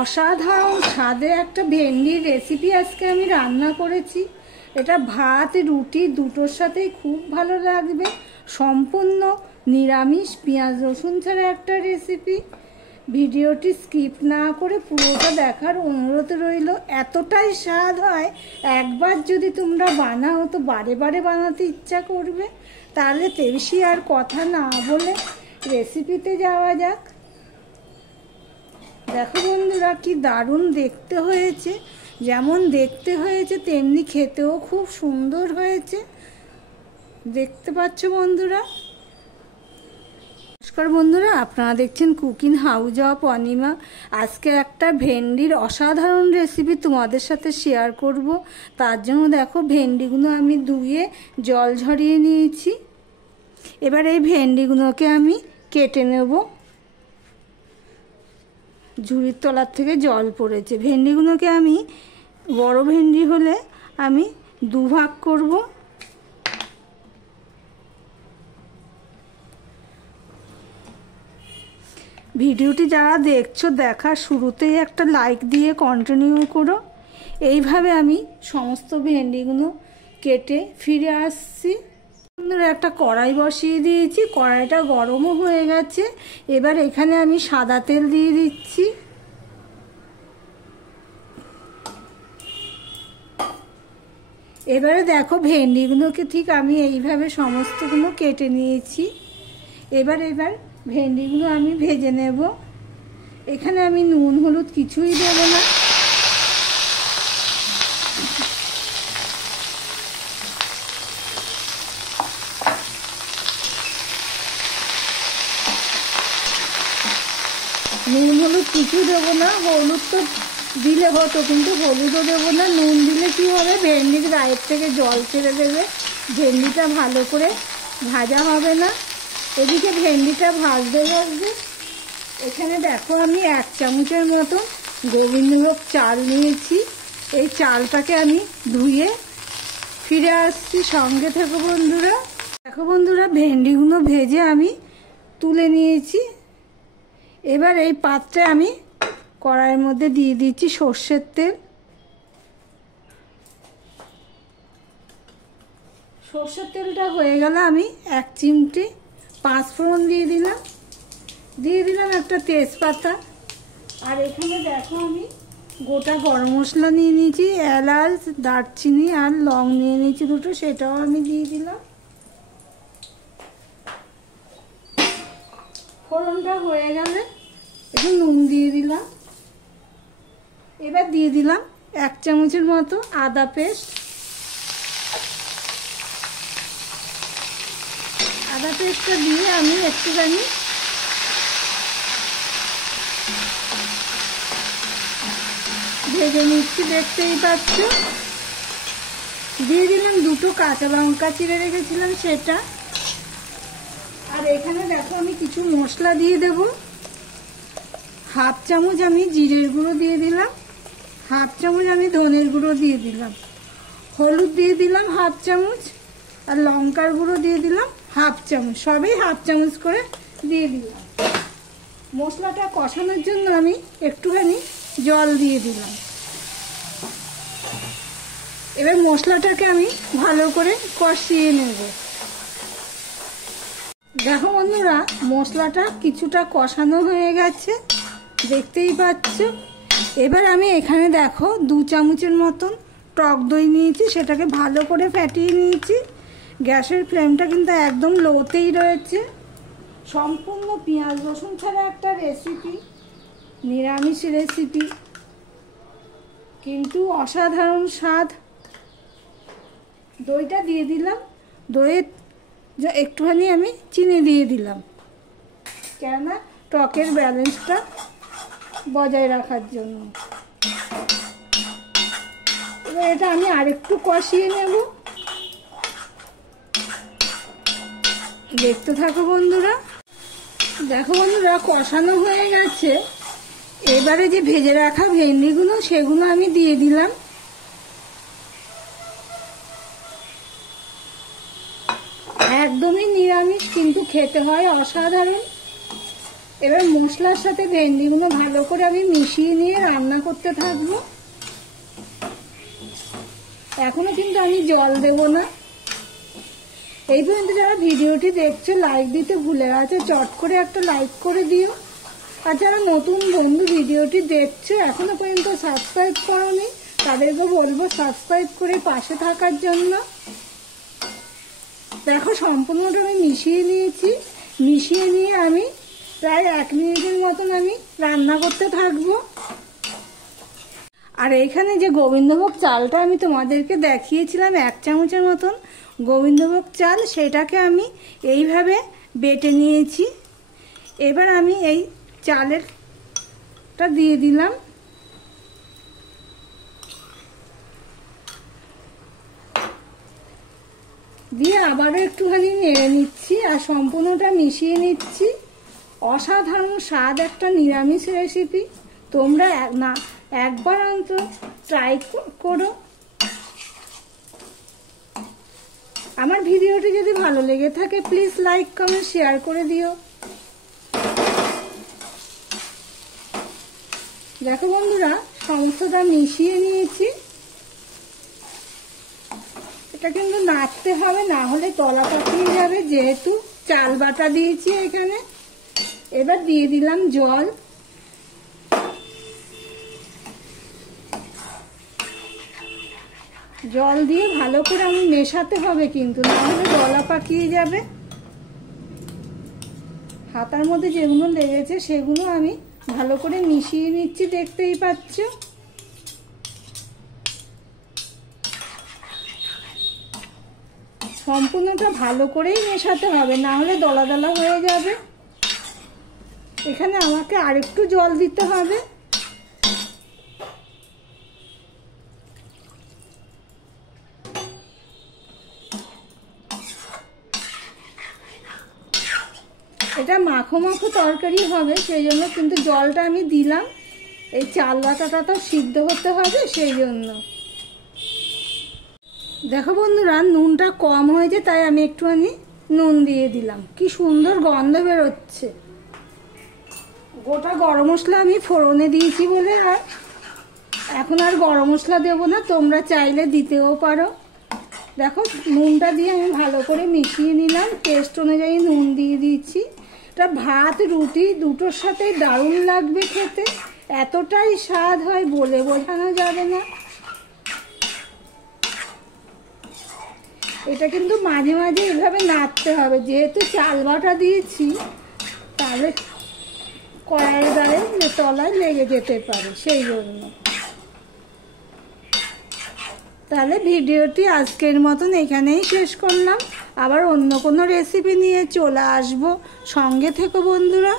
অসাধারণ স্বাদে একটা ভেন্ডির রেসিপি আজকে আমি রান্না করেছি। এটা ভাত রুটি দুটোর সাথেই খুব ভালো লাগবে। সম্পূর্ণ নিরামিষ পেঁয়াজ রসুন ছাড়া একটা রেসিপি। ভিডিওটি স্কিপ না করে পুরোটা দেখার অনুরোধ রইল। এতটাই স্বাদ হয়, একবার যদি তোমরা বানাও তো বারে বারে বানাতে ইচ্ছা করবে। তাহলে বেশি আর কথা না বলে রেসিপিতে যাওয়া যাক। দেখো বন্ধুরা, কি দারুণ দেখতে হয়েছে। যেমন দেখতে হয়েছে তেমনি খেতেও খুব সুন্দর হয়েছে। দেখতে পাচ্ছ বন্ধুরা? নমস্কার বন্ধুরা, আপনারা দেখছেন কুকিং হাউস অফ অনিমা। আজকে একটা ভেন্ডির অসাধারণ রেসিপি তোমাদের সাথে শেয়ার করব। তার জন্য দেখো ভেন্ডিগুলো আমি ধুয়ে জল ঝরিয়ে নিয়েছি। এবার এই ভেন্ডিগুলোকে আমি কেটে নেব। ঝুড়ির তলার থেকে জল পড়েছে। ভেন্ডিগুলোকে আমি বড় ভেন্ডি হলে আমি দুভাগ করব। ভিডিওটি যারা দেখছো দেখার শুরুতেই একটা লাইক দিয়ে কন্টিনিউ করো। এইভাবে আমি সমস্ত ভেন্ডিগুলো কেটে ফিরে আসছি। বন্ধুরা, একটা কড়াই বসিয়ে দিয়েছি, কড়াইটা গরমও হয়ে গেছে। এবার এখানে আমি সাদা তেল দিয়ে দিচ্ছি। এবারে দেখো ভেন্ডিগুলোকে ঠিক আমি এইভাবে সমস্তগুলো কেটে নিয়েছি। এবার ভেন্ডিগুলো আমি ভেজে নেব। এখানে আমি নুন হলুদ কিছুই দেব না। নুন হলুদ কিছু দেবো না। হলুদ তো দিলে হতো, কিন্তু হলুদও দেবো না। নুন দিলে কি হবে, ভেন্ডির গায়ের থেকে জল ছেড়ে দেবে, ভেন্ডিটা ভালো করে ভাজা হবে না। এদিকে ভেন্ডিটা ভাজতে ভাজতে এখানে দেখো আমি 1 চামচের মতো গোবিন্দভোগ চাল নিয়েছি। এই চালটাকে আমি ধুয়ে ফিরে আসছি। সঙ্গে থেকো বন্ধুরা। দেখো বন্ধুরা, ভেন্ডিগুলো ভেজে আমি তুলে নিয়েছি। এবার এই পাত্রে আমি কড়াইয়ের মধ্যে দিয়ে দিচ্ছি সর্ষের তেল। সর্ষের তেলটা হয়ে গেলে আমি 1 চিমটি 5 ফোড়ন দিয়ে দিলাম একটা তেজপাতা। আর এখানে দেখো আমি গোটা গরম মশলা নিয়ে নিয়েছি, এলাচ দারচিনি আর লং নিয়ে নিয়েছি দুটো, সেটাও আমি দিয়ে দিলাম। ফোড়নটা হয়ে গেলে একটু নুন দিয়ে দিলাম। এবার দিয়ে দিলাম 1 চামচের মতো আদা পেস্ট। আদা পেস্টটা দিয়ে আমি একটুখানি ভেজে নিচ্ছি। দেখতেই পাচ্ছ। দিয়ে দিলাম 2টো কাঁচা লঙ্কা চিড়ে রেখেছিলাম সেটা। আর এখানে দেখো আমি কিছু মশলা দিয়ে দেব। 1/2 চামচ আমি জিরের গুঁড়ো দিয়ে দিলাম, 1/2 চামচ আমি ধনের গুঁড়ো দিয়ে দিলাম, হলুদ দিয়ে দিলাম 1/2 চামচ, আর লঙ্কার গুঁড়ো দিয়ে দিলাম 1/2 চামচ। সবই 1/2 চামচ করে দিয়ে দিলাম। মশলাটা কষানোর জন্য আমি একটুখানি জল দিয়ে দিলাম। এবার মশলাটাকে আমি ভালো করে কষিয়ে নেব। দেখো বন্ধুরা, মশলাটা কিছুটা কষানো হয়ে গেছে, দেখতেই পাচ্ছ। এবার আমি এখানে দেখো 2 চামচের মতন টক দই নিয়েছি, সেটাকে ভালো করে ফ্যাটিয়ে নিয়েছি। গ্যাসের ফ্লেমটা কিন্তু একদম লোতেই রয়েছে। সম্পূর্ণ পেঁয়াজ রসুন ছাড়া একটা রেসিপি, নিরামিষ রেসিপি, কিন্তু অসাধারণ স্বাদ। দইটা দিয়ে দিলাম। দইয়ে একটুখানি আমি চিনি দিয়ে দিলাম, কেননা টকের ব্যালেন্সটা বজায় রাখার জন্য। এবার এটা আমি আরেকটু কষিয়ে নেব। দেখতে থাকো বন্ধুরা। দেখো বন্ধুরা, কষানো হয়ে গেছে। এবারে যে ভেজে রাখা ভেন্ডিগুলো সেগুলো আমি দিয়ে দিলাম। একদমই নিরামিষ, কিন্তু খেতে হয় অসাধারণ। এবার মশলার সাথে ভেন্ডিগুলো ভালো করে আমি মিশিয়ে নিয়ে রান্না করতে থাকবো। এখনো কিন্তু আমি জল দেব না। এই পর্যন্ত যারা ভিডিওটি দেখছো লাইক দিতে ভুলে গেছে, চট করে একটা লাইক করে দিও। আর যারা নতুন বন্ধু ভিডিওটি দেখছো এখনো পর্যন্ত সাবস্ক্রাইব করোনি, তাদেরকে বলবো সাবস্ক্রাইব করে পাশে থাকার জন্য। দেখো সম্পূর্ণটা আমি মিশিয়ে নিয়েছি। মিশিয়ে নিয়ে আমি প্রায় 1 মিনিটের মতন আমি রান্না করতে থাকবো। আর এইখানে যে গোবিন্দভোগ চালটা আমি তোমাদেরকে দেখিয়েছিলাম 1 চামচের মতন গোবিন্দভোগ চাল, সেটাকে আমি এইভাবে বেটে নিয়েছি। এবার আমি এই চালেরটা দিয়ে দিলাম। দিয়ে আবারও একটুখানি নেড়ে নিচ্ছি আর সম্পূর্ণটা মিশিয়ে নিচ্ছি। অসাধারণ স্বাদ একটা নিরামিষ রেসিপি, তোমরা একবার অন্তত ট্রাই করো। আমার ভিডিওটি যদি ভালো লেগে থাকে প্লিজ লাইক কমেন্ট শেয়ার করে দিও। দেখো বন্ধুরা, সমস্তটা মিশিয়ে নিয়েছি। এটা কিন্তু নাড়তে হবে, না হলে তলা পাকিয়ে যাবে, যেহেতু চাল বাটা দিয়েছি এখানে। এবার দিয়ে দিলাম জল। জল দিয়ে ভালো করে আমি মেশাতে হবে, কিন্তু না হলে গলা পাকিয়ে যাবে। হাতার মধ্যে যেগুলো লেগেছে সেগুলো আমি ভালো করে মিশিয়ে নিচ্ছি, দেখতেই পাচ্ছ। সম্পূর্ণটা ভালো করেই মেশাতে হবে, না হলে দলা দলা হয়ে যাবে। এখানে আমাকে আরেকটু জল দিতে হবে। এটা মাখো মাখো তরকারি হবে, সেই জন্য কিন্তু জলটা আমি দিলাম। এই চাল বাটাটা তো সিদ্ধ হতে হবে, সেই জন্য। দেখো বন্ধুরা, নুনটা কম হয়েছে, তাই আমি একটুখানি নুন দিয়ে দিলাম। কি সুন্দর গন্ধ বেরোচ্ছে। গোটা গরম মশলা আমি ফোড়নে দিয়েছি বলে আর এখন আর গরম মশলা দেবো না, তোমরা চাইলে দিতেও পারো। দেখো নুনটা দিয়ে আমি ভালো করে মিশিয়ে নিলাম, টেস্ট অনুযায়ী নুন দিয়ে দিচ্ছি। এটা ভাত রুটি দুটোর সাথে দারুণ লাগবে খেতে, এতটাই স্বাদ হয় বলে বোঝানো যাবে না। এটা কিন্তু মাঝে মাঝে এভাবে নাড়তে হবে, যেহেতু চাল বাটা দিয়েছি, তাহলে কড়াইয়ের গায়ে তলায় লেগে যেতে পারে, সেই জন্য। তাহলে ভিডিওটি আজকের মতন এখানেই শেষ করলাম। আবার অন্য কোনো রেসিপি নিয়ে চলে আসবো, সঙ্গে থেকো বন্ধুরা।